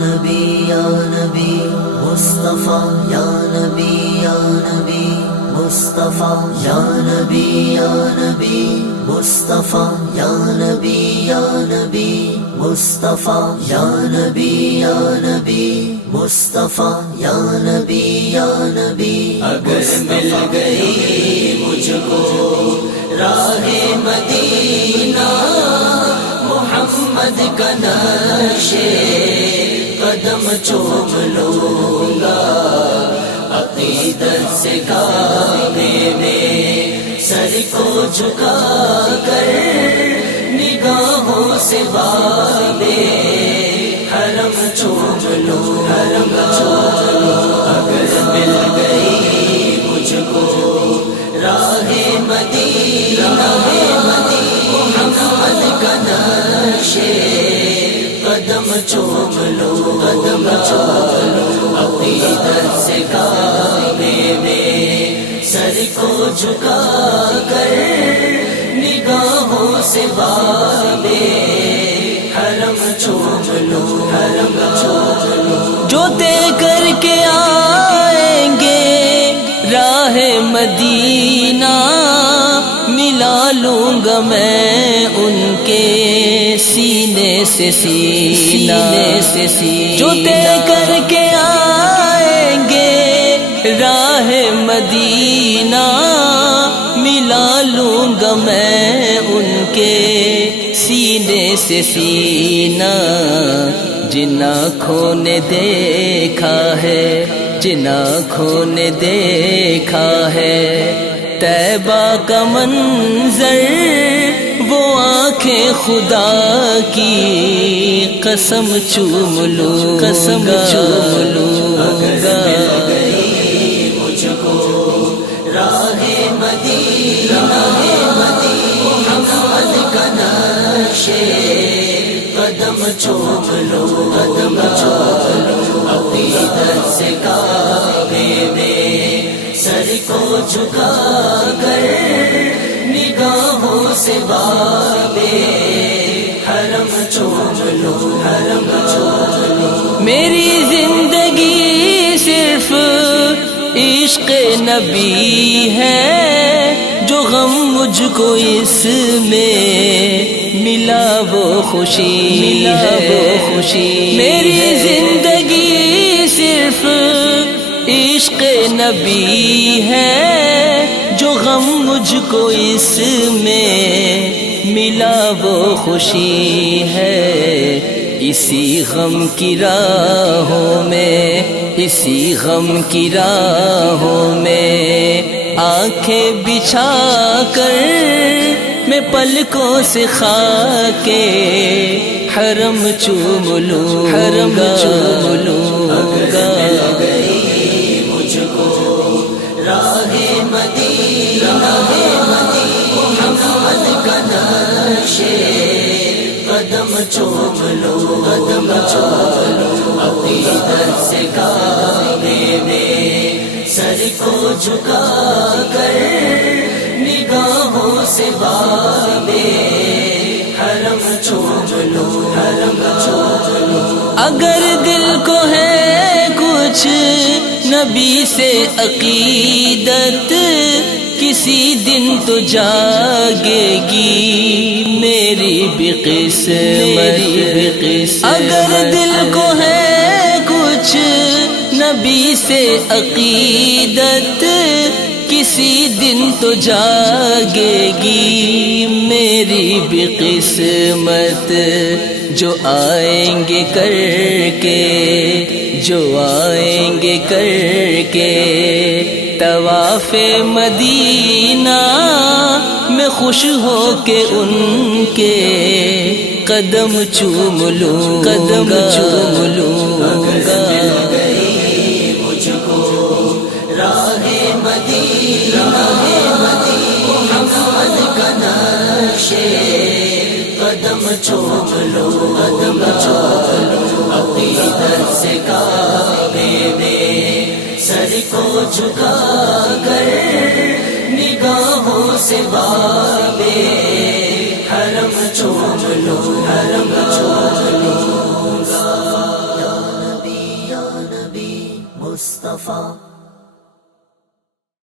نبی یا نبی مصطفیٰ یا نبی یا نبی مصطفیٰ یا نبی یا نبی مصطفیٰ یا نبی یا نبی مصطفیٰ یا نبی یا نبی مصطفیٰ یا نبی یا نبی اگر مل گئی مجھ کو راہ مدینہ محمد کا نقش قدم چوم لوں گا عقیدت سے کعبے میں سر کو جھکا کر نگاہوں سے بابے حرم چوم لوں اگر مل گئی مجھ کو راہ مدینہ محمد کا نقش قدم چوم لوں عقیدت سے کعبے میں سر کو جھکا کر نگاہوں سے بابے حرم چوم لوں جو طے کر کے آئیں گے راہ مدینہ ملا لوں گا میں ان کے سینے سے سینہ جو طے کر کے آئیں گے راہ مدینہ ملا لوں گا میں ان کے سینے سے سینہ جن آنکھوں نے دیکھا ہے جن آنکھوں نے دیکھا ہے طیبہ کا منظر وہ آنکھیں خدا کی قسم چوم لوں گا مجھ کو راہ مدینہ محمد کا نقش قدم چوم لوں عقیدت سے کعبے میں سر کو جھکا کر نگاہوں سے بابے حرم چوم لوں میری زندگی صرف عشق نبی ہے جو غم مجھ کو اس میں ملا وہ خوشی ہے میری زندگی صرف عشق نبی ہے جو غم مجھ کو اس میں ملا وہ خوشی ہے اسی غم کی راہوں میں اسی غم کی راہوں میں آنکھیں بچھا کر میں پلکوں سے خاک حرم چوم لوں گا مجھ کو راہ مدینہ محمد کا نقش قدم چوم لوں عقیدت سے کعبے میں سر کو جھکا کر نگاہوں سے بابے حرم چوم لوں اگر دل کو ہے کچھ نبی سے عقیدت کسی دن تو جاگے گی میری بھی قسمت اگر دل کو ہے کچھ نبی سے عقیدت کسی دن تو جاگے گی میری بھی قسمت جو آئیں گے کر کے جو آئیں گے کر کے طواف مدینہ میں خوش ہو کے ان کے قدم چوم لوں گا مجھ کو راہ مدینہ محمد کا نقش قدم چوم لوں عقیدت سے کعبے میں سر کو جھکا کر نگاہوں سے بابے حرم چوم لوں گا مصطفیٰ